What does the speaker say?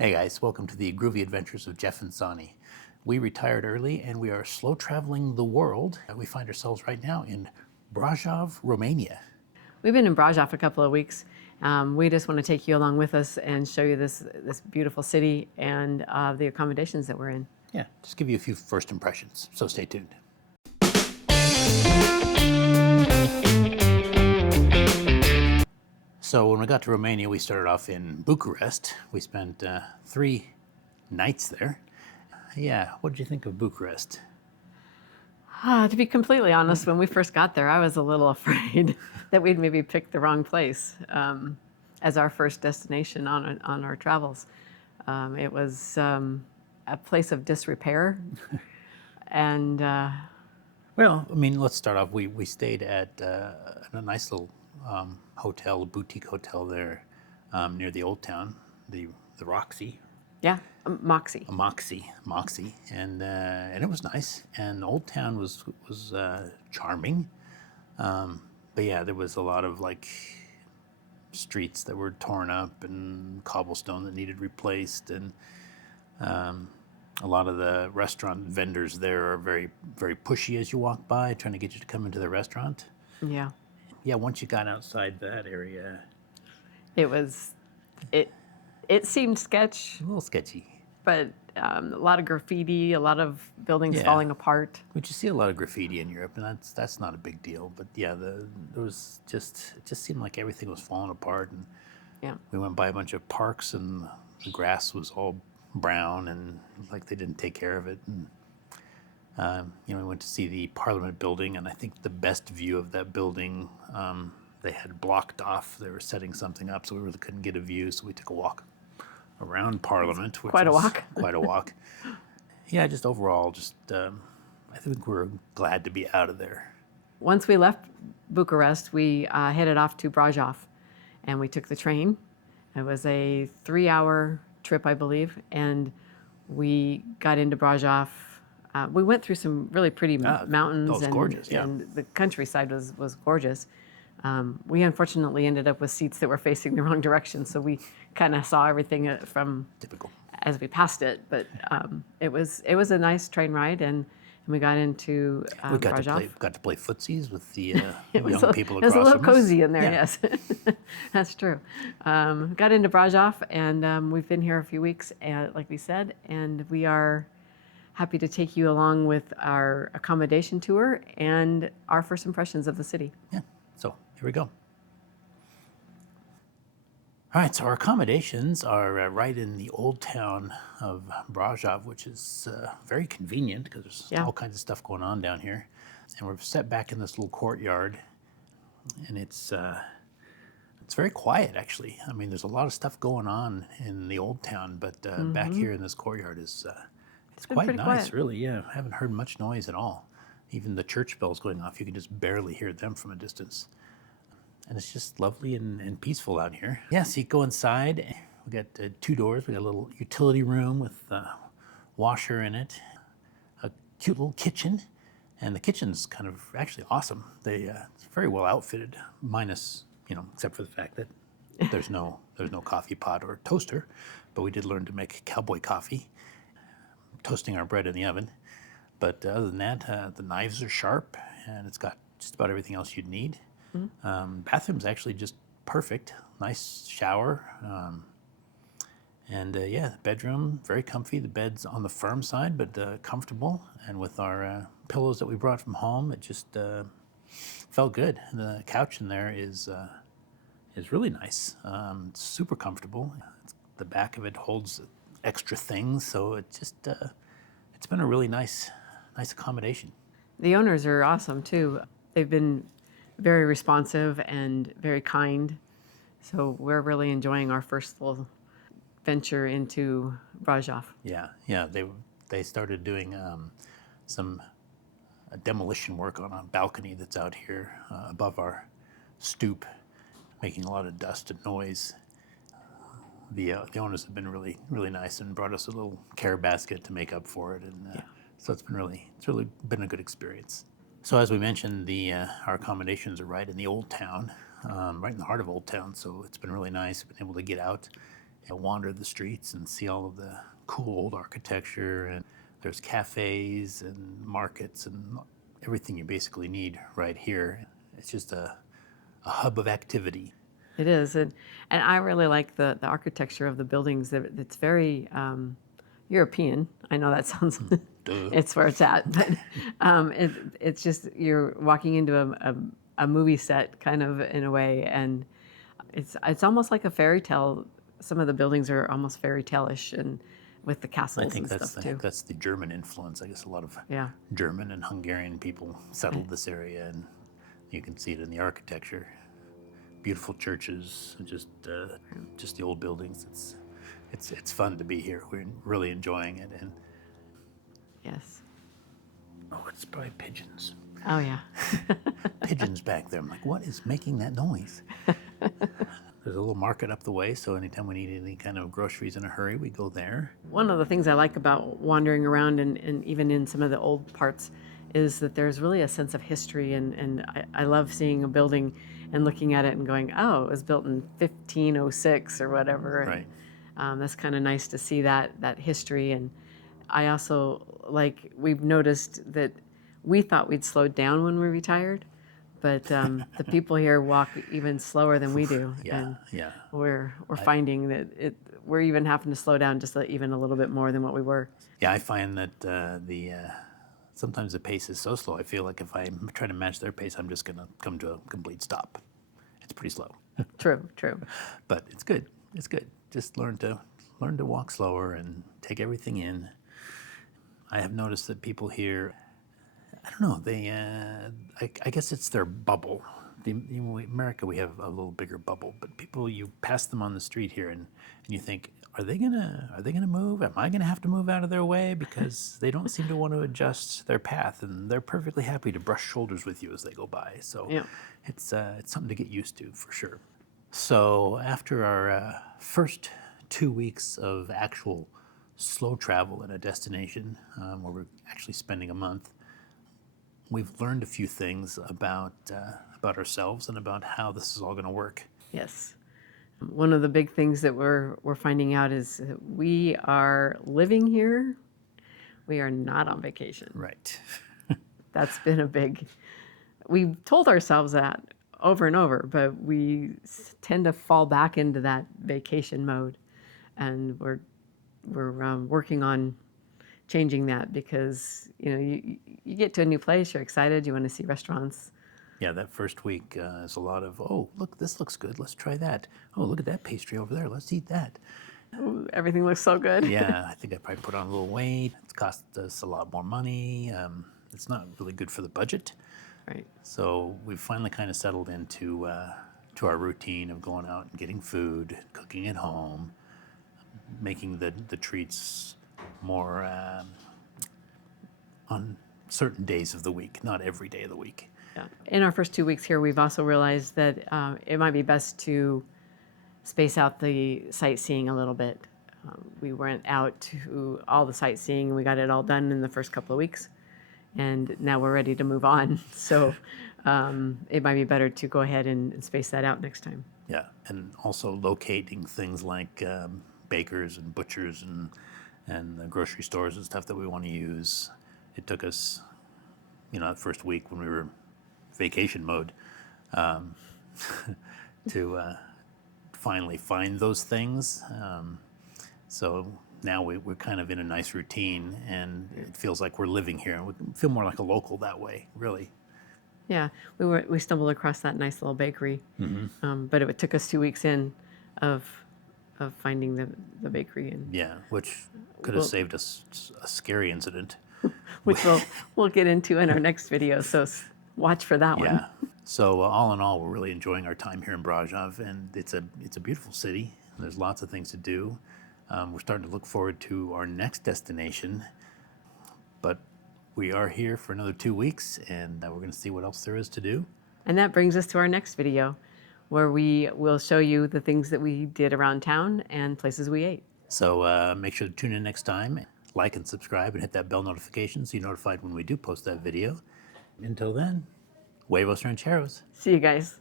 Hey guys, welcome to the Groovy Adventures of Jeff and Soni. We retired early and we are slow traveling the world. We find ourselves right now in Brașov, Romania. We've been in Brasov a couple of weeks. We just want to take you along with us and show you this beautiful city and the accommodations that we're in. Yeah, just give you a few first impressions, so stay tuned. So when we got to Romania, we started off in Bucharest. We spent 3 nights there. Yeah, what did you think of Bucharest? To be completely honest, when we first got there, I was a little afraid that we'd maybe picked the wrong place as our first destination on our travels. It was a place of disrepair, and Well, I mean, let's start off. We stayed at a nice little hotel, a boutique hotel there near the old town, the Roxy. yeah, Moxie. Moxie, and it was nice. And the old town was charming, but yeah, there was a lot of like streets that were torn up and cobblestone that needed replaced, and a lot of the restaurant vendors there are very very pushy as you walk by, trying to get you to come into the restaurant. Yeah, Yeah, once you got outside that area, it seemed sketch, a little sketchy. but a lot of graffiti, a lot of buildings Yeah. falling apart. But you see a lot of graffiti in Europe, and that's not a big deal. But yeah, there was it just seemed like everything was falling apart, and Yeah. we went by a bunch of parks, and the grass was all brown, and like they didn't take care of it. And we went to see the Parliament building, and I think the best view of that building they had blocked off. They were setting something up, so we really couldn't get a view. So we took a walk around Parliament, which Quite a was walk. quite a walk. Yeah, just overall, I think we're glad to be out of there. Once we left Bucharest, we headed off to Brasov, and we took the train. It was a 3-hour trip, I believe, and we got into Brasov. We went through some really pretty mountains, that was gorgeous, yeah. and the countryside was gorgeous. We unfortunately ended up with seats that were facing the wrong direction, so we kind of saw everything from Typical. as we passed it. But it was a nice train ride, and we got into We got Brasov. to play footsies with the It was young people it was across a little from us. cozy in there, Yeah. yes. That's true. Got into Brasov, and we've been here a few weeks, like we said, and we are happy to take you along with our accommodation tour and our first impressions of the city. Yeah, so here we go. All right, so our accommodations are right in the old town of Brasov, which is very convenient because there's Yeah. all kinds of stuff going on down here. And we're set back in this little courtyard, and it's very quiet, actually. I mean, there's a lot of stuff going on in the old town, but back here in this courtyard is it's been quite pretty nice, quiet. really. Yeah, I haven't heard much noise at all. Even the church bells going off, you can just barely hear them from a distance. And it's just lovely and peaceful out here. Yeah, so you go inside. We got 2 doors. We got a little utility room with a washer in it, a cute little kitchen, and the kitchen's kind of actually awesome. It's very well outfitted, minus except for the fact that there's no coffee pot or toaster, but we did learn to make cowboy coffee, toasting our bread in the oven. But other than that, the knives are sharp, and it's got just about everything else you'd need. Bathroom's actually just perfect. Nice shower. The bedroom, very comfy. The bed's on the firm side, but comfortable. And with our pillows that we brought from home, it just felt good. The couch in there is really nice. It's super comfortable. The back of it holds extra things, so it's been a really nice accommodation. The owners are awesome too. They've been very responsive and very kind. So we're really enjoying our first little venture into Brasov. Yeah. They started doing some demolition work on a balcony that's out here above our stoop, making a lot of dust and noise. The owners have been really really nice and brought us a little care basket to make up for it, and so it's really been a good experience. So as we mentioned, our accommodations are right in the old town, right in the heart of Old Town. So it's been really nice. Been able to get out wander the streets and see all of the cool old architecture, and there's cafes and markets and everything you basically need right here. It's just a hub of activity. It is, and I really like the architecture of the buildings. It's very European. I know that sounds, it's where it's at, but it's just you're walking into a movie set kind of in a way, and it's almost like a fairy tale. Some of the buildings are almost fairy tale-ish, and with the castles and stuff too. That's the German influence. I guess a lot of Yeah. German and Hungarian people settled this area, and you can see it in the architecture. Beautiful churches, just the old buildings. It's fun to be here. We're really enjoying it. And Yes. oh, it's probably pigeons. Oh yeah. Pigeons back there. I'm like, what is making that noise? There's a little market up the way, so anytime we need any kind of groceries in a hurry, we go there. One of the things I like about wandering around and even in some of the old parts is that there's really a sense of history, and I love seeing a building and looking at it and going, oh, it was built in 1506 or whatever. Right. And that's kind of nice to see that history. And I also we've noticed that we thought we'd slowed down when we retired, but the people here walk even slower than we do. Yeah, and yeah. We're finding that we're even having to slow down just even a little bit more than what we were. Yeah, I find that sometimes the pace is so slow. I feel like if I try to match their pace, I'm just going to come to a complete stop. It's pretty slow. True. But it's good. It's good. Just learn to walk slower and take everything in. I have noticed that people here, I don't know, they I guess it's their bubble. America, we have a little bigger bubble, but people, you pass them on the street here, and you think, are they gonna move? Am I gonna have to move out of their way? Because they don't seem to want to adjust their path, and they're perfectly happy to brush shoulders with you as they go by. So Yeah. it's something to get used to for sure. So after our first 2 weeks of actual slow travel at a destination, where we're actually spending a month, we've learned a few things about ourselves and about how this is all going to work. Yes. One of the big things that we're finding out is that we are living here. We are not on vacation. Right. That's been a big. We've told ourselves that over and over, but we tend to fall back into that vacation mode, and we're working on changing that because you get to a new place, you're excited, you want to see restaurants. Yeah, that first week is a lot of, oh, look, this looks good. Let's try that. Oh, look at that pastry over there. Let's eat that. Ooh, everything looks so good. Yeah, I think I probably put on a little weight. It's cost us a lot more money. It's not really good for the budget. Right. So we've finally kind of settled into to our routine of going out and getting food, cooking at home, making the treats more on certain days of the week, not every day of the week. Yeah. In our first 2 weeks here, we've also realized that it might be best to space out the sightseeing a little bit. We went out to all the sightseeing and we got it all done in the first couple of weeks. And now we're ready to move on. So it might be better to go ahead and space that out next time. Yeah, and also locating things like bakers and butchers and the grocery stores and stuff that we want to use. It took us, that first week when we were vacation mode, to finally find those things. So now we're kind of in a nice routine, and it feels like we're living here, and we feel more like a local that way, really. Yeah, we stumbled across that nice little bakery, but it took us 2 weeks in of finding the bakery, and Yeah, which could have saved us a scary incident. which we'll get into in our next video. So watch for that one. Yeah. So all in all, we're really enjoying our time here in Brasov, and it's a beautiful city. There's lots of things to do. We're starting to look forward to our next destination, but we are here for another 2 weeks, and we're going to see what else there is to do. And that brings us to our next video, where we will show you the things that we did around town and places we ate. So make sure to tune in next time, like and subscribe, and hit that bell notification so you're notified when we do post that video. Until then, huevos rancheros. See you guys.